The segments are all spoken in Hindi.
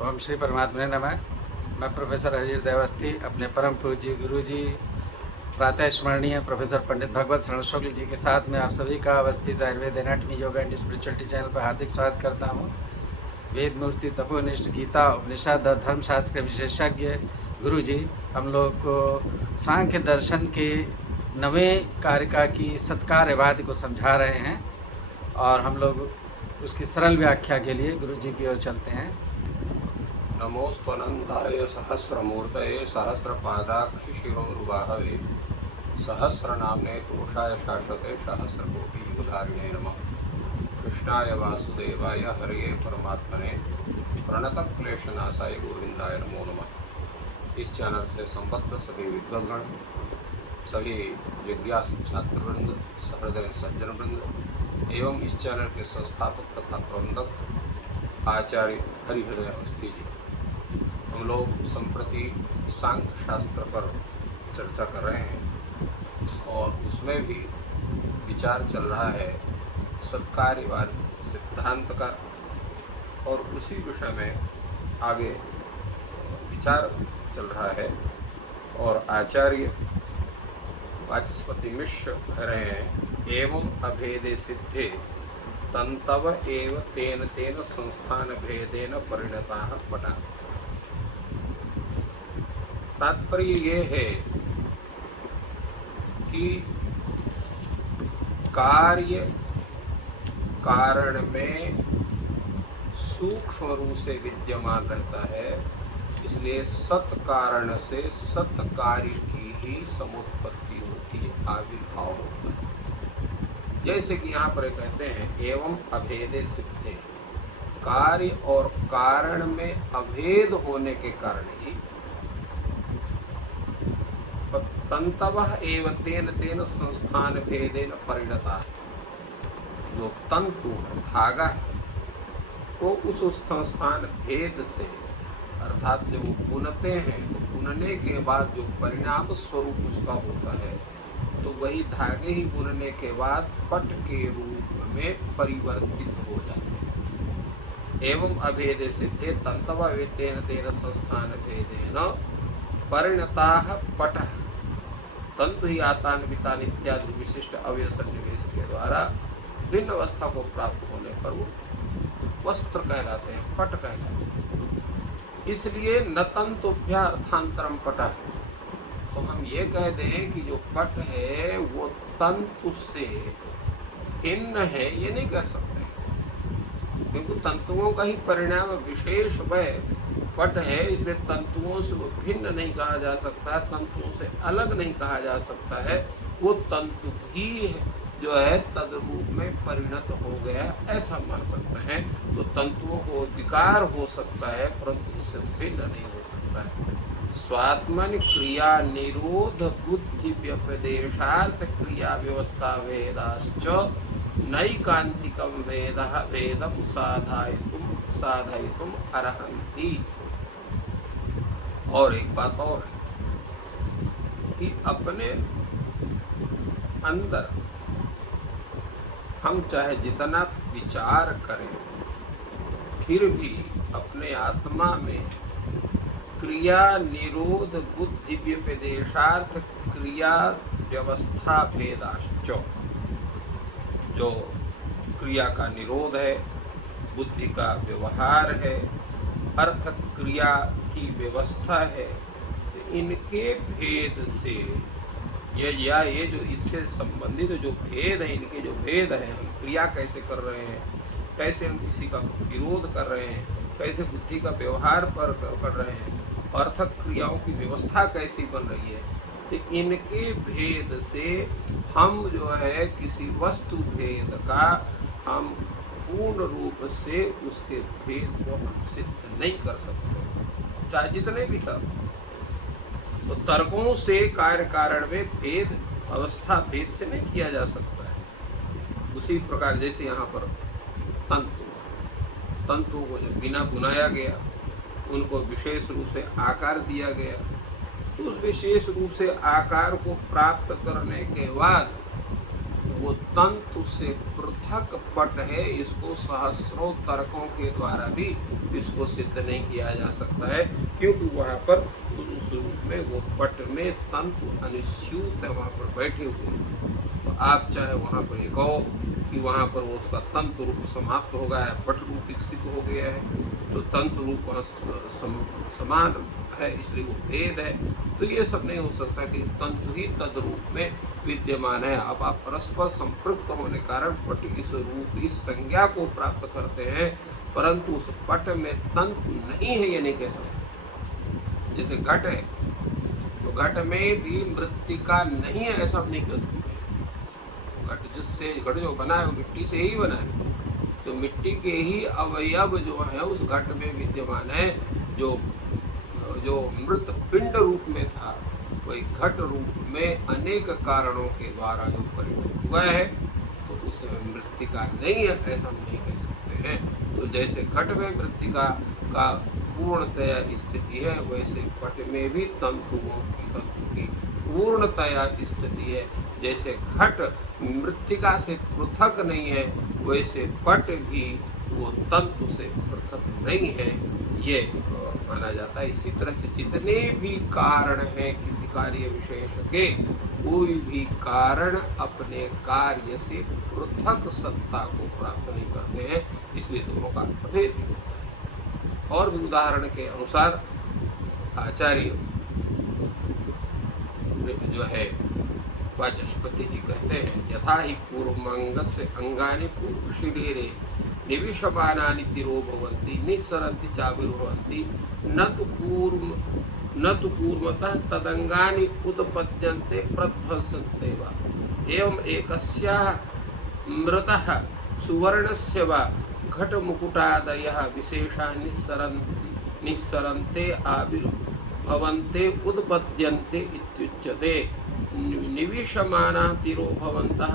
ओम श्री परमात्मा नमः। मैं प्रोफेसर अजीत देवस्थी अपने परम पूज्य गुरु जी प्रातः स्मरणीय प्रोफेसर पंडित भगवत शरण शुक्ल जी के साथ में आप सभी का Awasthi Ayurveda anatomy yoga and spirituality channel पर हार्दिक स्वागत करता हूँ। वेद मूर्ति तपोनिष्ठ गीता उपनिषद और धर्मशास्त्र के विशेषज्ञ गुरु जी हम लोग को सांख्य दर्शन के नवें कारिका की सत्कार्यवाद को समझा रहे हैं और हम लोग उसकी सरल व्याख्या के लिए गुरु जी की ओर चलते हैं। नमोस्त्वनन्ताय सहस्रमूर्तये सहस्रपादाक्षि शिरोरुबाहवे सहस्रनाम्ने पुरुषाय शाश्वते सहस्रकोटियुगधारिणे नमः। कृष्णाय वासुदेवाय हरये परमात्मने प्रणतक्लेशनाशाय गोविंदाय नमो नमः। इस चैनल से संबद्ध सभी विद्वद्गण, सभी जिज्ञासु छात्रवृंद, सहृदय सज्जनवृंद एवं इस चैनल के संस्थापक तथा प्रबंधक आचार्य हरिहृदय अवस्थी जी, हम लोग संप्रति सांख्य शास्त्र पर चर्चा कर रहे हैं और उसमें भी विचार चल रहा है सत्कार्यवाद सिद्धांत का, और उसी विषय में आगे विचार चल रहा है। और आचार्य वाचस्पति मिश्र कह रहे हैं, एवं अभेदे सिद्धे तंतव एव तेन तेन संस्थान भेदेन परिणता पटा। तात्पर्य ये है कि कार्य कारण में सूक्ष्म रूप से विद्यमान रहता है, इसलिए सत कारण से सत कार्य की ही समुत्पत्ति होती है, आविर्भाव होता है। जैसे कि यहाँ पर कहते हैं एवं अभेदे सिद्धे, कार्य और कारण में अभेद होने के कारण ही तंतवः एव तेन तेन संस्थान भेदेन परिणता। जो तंतु धागा है वो उस संस्थान भेद से, अर्थात जब वो बुनते हैं तो बुनने के बाद जो परिणाम स्वरूप उसका होता है तो वही धागे ही बुनने के बाद पट के रूप में परिवर्तित हो जाते हैं। एवं अभेदे सिद्धे तंतव तेन तेन संस्थान भेदेन परिणता पट। तंतु ही आतान वितान इत्यादि विशिष्ट अवयव सन्निवेश के द्वारा भिन्न अवस्था को प्राप्त होने पर वो वस्त्र कहलाते हैं, पट कहलाते हैं। इसलिए न तंतुभ्या अर्थांतरम पट। तो हम ये कह दें कि जो पट है वो तंतु से भिन्न है, ये नहीं कह सकते, क्योंकि तंतुओं का ही परिणाम विशेष वह पट है, इसलिए तंतुओं से वो भिन्न नहीं कहा जा सकता है, तंतुओं से अलग नहीं कहा जा सकता है। वो तंतु ही है जो है तदरूप में परिणत हो गया, ऐसा मान सकते हैं। तो तंतुओं को विकार हो सकता है परंतु उससे भिन्न नहीं हो सकता है। स्वात्मन क्रिया निरोध बुद्धि व्यपदेशार्थ क्रिया व्यवस्था वेदाश्च नैकांतिकम वेदम साधयितुम अर्हन्ति। और एक बात और है कि अपने अंदर हम चाहे जितना विचार करें फिर भी अपने आत्मा में क्रिया निरोध बुद्धि व्यपदेशार्थ क्रिया व्यवस्था भेदाश्च, जो क्रिया का निरोध है, बुद्धि का व्यवहार है, अर्थ क्रिया की व्यवस्था है, तो इनके भेद से ये जो इससे संबंधित जो भेद है, इनके जो भेद है, हम क्रिया कैसे कर रहे हैं, कैसे हम किसी का विरोध कर रहे हैं, कैसे बुद्धि का व्यवहार पर कर रहे हैं, अर्थक क्रियाओं की व्यवस्था कैसी बन रही है, तो इनके भेद से हम जो है किसी वस्तु भेद का हम पूर्ण रूप से उसके भेद को हम सिद्ध नहीं कर सकते, चाहे जितने भी तर्क। तो तर्कों से कार्य कारण में भेद अवस्था भेद से नहीं किया जा सकता है। उसी प्रकार जैसे यहाँ पर तंतु को जब बिना बुनाया गया उनको विशेष रूप से आकार दिया गया, तो उस विशेष रूप से आकार को प्राप्त करने के बाद वो तंतु से पृथक पट है, इसको सहस्रों तर्कों के द्वारा भी इसको सिद्ध नहीं किया जा सकता है, क्योंकि वहाँ पर उस रूप में वो पट में तंतु अनुस्यूत है, वहाँ पर बैठे हुए हैं। तो आप चाहे वहाँ पर ये कहो कि वहाँ पर वो उसका तंतु रूप समाप्त हो गया है, पट रूप विकसित हो गया है, तो तंतु रूप वहाँ समान है, इसलिए वो भेद है। तो ये सब नहीं हो सकता कि तंतु ही तद रूप में विद्यमान है। अब आप परस्पर संपृक्त होने कारण पट इस रूप इस संज्ञा को प्राप्त करते हैं, परंतु उस पट में तंतु नहीं है ये नहीं कह सकते। जैसे घट है तो घट में भी मृत्तिका नहीं है ऐसा नहीं कह सकते। घट जो बना है वो मिट्टी से ही बना है, तो मिट्टी के ही अवयव जो है उस घट में विद्यमान है। जो मृत पिंड रूप में था वही घट रूप में अनेक कारणों के द्वारा जो परिणत हुआ है, तो उसमें मृत्तिका नहीं है ऐसा हम नहीं कह सकते हैं। तो जैसे घट में मृत्तिका का पूर्णतया स्थिति है, वैसे पट में भी तंतु की पूर्णतया स्थिति है। जैसे घट मृत्तिका से पृथक नहीं है, वैसे पट भी वो तंतु से पृथक नहीं है, ये माना जाता है। इसी तरह से जितने भी कारण हैं किसी कार्य विशेष के, कोई भी कारण अपने कार्य से पृथक सत्ता को प्राप्त नहीं करते हैं, इसलिए दोनों का अभेद ही होता है। और भी उदाहरण के अनुसार आचार्य जो है वाचस्पति जी कहते हैं, यथा ही पूर्वमंगस्य अंगानि पूर्व शरीरे निविशमानानि तिरो भवन्ति निस्सरन्ति चाविर्भवन्ति न तु कूर्मतः तदंगानि उत्पद्यन्ते प्रध्वंसन्ते वा एवं एकस्याः मृतः सुवर्णस्य वा घटमुकुटादयः विशेषाः निस्सरन्ते आविर्भवन्ते उत्पद्यन्ते इत्युच्यते। निविशमानाः तिरो भवन्तः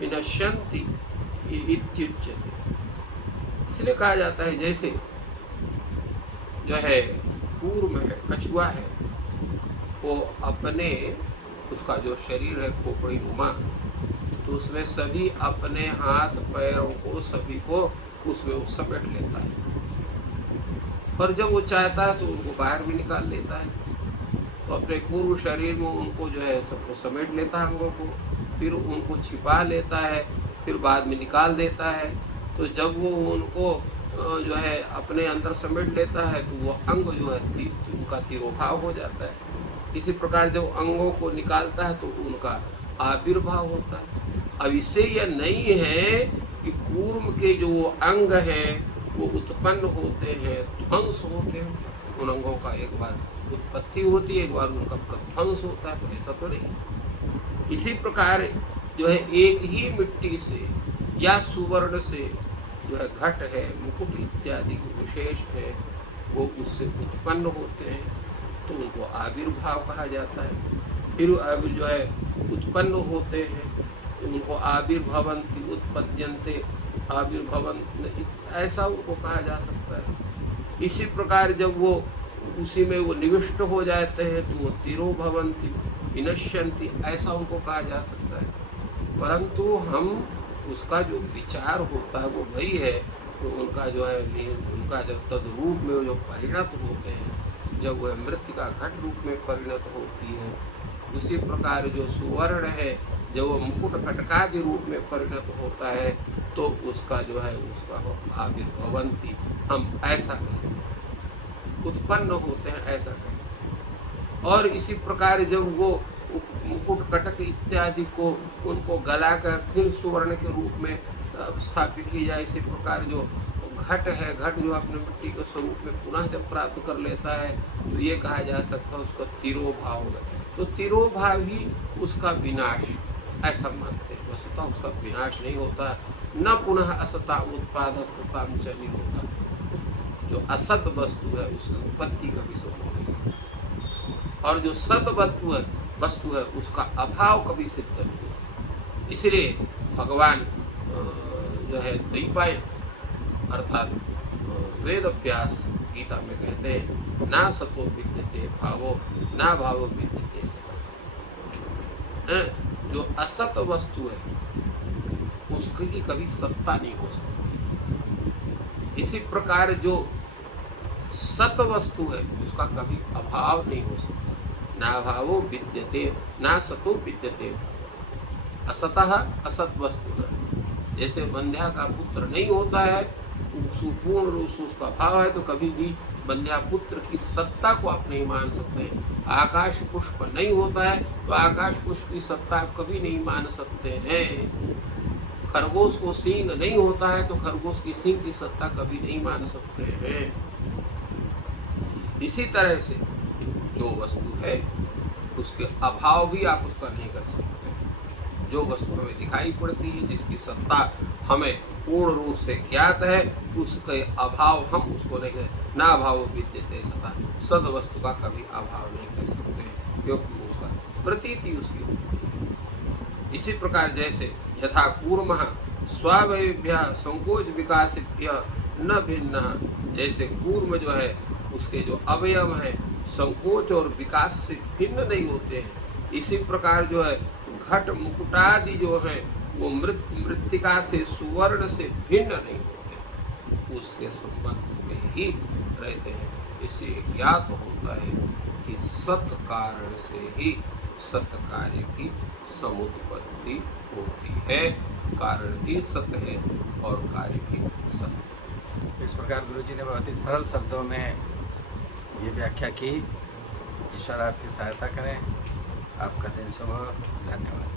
विनश्यन्ति इत्युच्यते। इसलिए कहा जाता है जैसे जो है कूर्म है, कछुआ है, वो अपने उसका जो शरीर है खोपड़ी नुमा, तो उसमें सभी अपने हाथ पैरों को सभी को उसमें वो समेट लेता है, और जब वो चाहता है तो उनको बाहर भी निकाल लेता है। तो अपने पूर्व शरीर में उनको जो है सबको समेट लेता है अंगों को, फिर उनको छिपा लेता है, फिर बाद में निकाल देता है। तो जब वो उनको जो है अपने अंदर समेट लेता है तो वो अंग जो है उनका तिरोभाव हो जाता है। इसी प्रकार जब अंगों को निकालता है तो उनका आविर्भाव होता है। अब इससे यह नहीं है कि कूर्म के जो अंग हैं वो उत्पन्न होते हैं, ध्वंस होते हैं। उन अंगों का एक बार उत्पत्ति होती है, एक बार उनका प्रध्वंस होता है, तो ऐसा तो नहीं। इसी प्रकार जो है एक ही मिट्टी से या सुवर्ण से जो है घट है, मुकुट इत्यादि के विशेष है, वो उससे उत्पन्न होते हैं, तो उनको आविर्भाव कहा जाता है। फिर जो है उत्पन्न होते हैं तो उनको आविर्भवन्ति उत्पद्यन्ते आविर्भवन, ऐसा उनको कहा जा सकता है। इसी प्रकार जब वो उसी में वो निविष्ट हो जाते हैं तो वो तिरो भवन्ति विनश्यन्ति, ऐसा उनको कहा जा सकता है। परंतु हम उसका जो विचार होता है वो वही है, तो उनका जो है उनका जब तद्रूप में जो परिणत होते हैं, जब वह मृत्तिका घट रूप में परिणत होती है, उसी प्रकार जो सुवर्ण है जब वो मुकुट कटकादि रूप में परिणत होता है तो उसका जो है उसका आविर्भवन्ति, हम ऐसा कहें, उत्पन्न होते हैं ऐसा कहें। और इसी प्रकार जब वो मुकुट कटक इत्यादि को उनको गलाकर फिर सुवर्ण के रूप में स्थापित की जाए, इसी प्रकार जो घट है, घट जो अपने मिट्टी के स्वरूप में पुनः जब प्राप्त कर लेता है तो ये कहा जा सकता है उसका तिरोभाव है। तो तिरोभाव ही उसका विनाश ऐसा मानते हैं। वस्तुतः उसका विनाश नहीं होता, न पुनः असता उत्पाद असताम च निरोधा। जो असत वस्तु है उसकी उत्पत्ति कभी संभव नहीं है, और जो सत वस्तु है उसका अभाव कभी सिद्ध नहीं। इसलिए भगवान जो है द्वैपायन अर्थात वेद अभ्यास गीता में कहते हैं, ना सतो विद्यते भावो ना भावो विद्यते सतो। जो असत वस्तु है उसकी कभी सत्ता नहीं हो सकती। इसी प्रकार जो सत वस्तु है उसका कभी अभाव नहीं हो सकता। ना अभावो विद्यते ना सतो विद्यते। असतः असत वस्तु न, जैसे बंध्या का पुत्र नहीं होता है, सुपूर्ण रूप से उसका भाव है, तो कभी भी बंध्या पुत्र की सत्ता को आप नहीं मान सकते। आकाश पुष्प नहीं होता है तो आकाश पुष्प की सत्ता आप कभी नहीं मान सकते हैं। खरगोश को सींग नहीं होता है तो खरगोश की सींग की सत्ता कभी नहीं मान सकते हैं। इसी तरह से जो वस्तु है उसके अभाव भी आप उसका नहीं कर सकते। जो वस्तु हमें दिखाई पड़ती है, जिसकी सत्ता हमें पूर्ण रूप से ज्ञात है, उसके अभाव हम उसको नहीं कर, ना अभाव विद्यते सता, सद वस्तु का कभी अभाव नहीं कर सकते, क्योंकि उसका प्रतीति उसकी होती है। इसी प्रकार जैसे यथा कूर्मः स्वावयवेभ्यः संकोच विकासेभ्यः न भिन्न, जैसे कूर्म जो है उसके जो अवयव हैं संकोच और विकास से भिन्न नहीं होते हैं, इसी प्रकार जो है घट मुकुटादि जो है वो मृत्तिका से सुवर्ण से भिन्न नहीं होते, उसके संबंध में ही रहते हैं। इससे ज्ञात होता है कि सत कारण से ही सत कार्य की समुत्पत्ति होती है। कारण भी सत है और कार्य भी सत। इस प्रकार गुरुजी ने बहुत ही सरल शब्दों में ये व्याख्या की। ईश्वर आपकी सहायता करें। आपका दिन शुभ हो। धन्यवाद।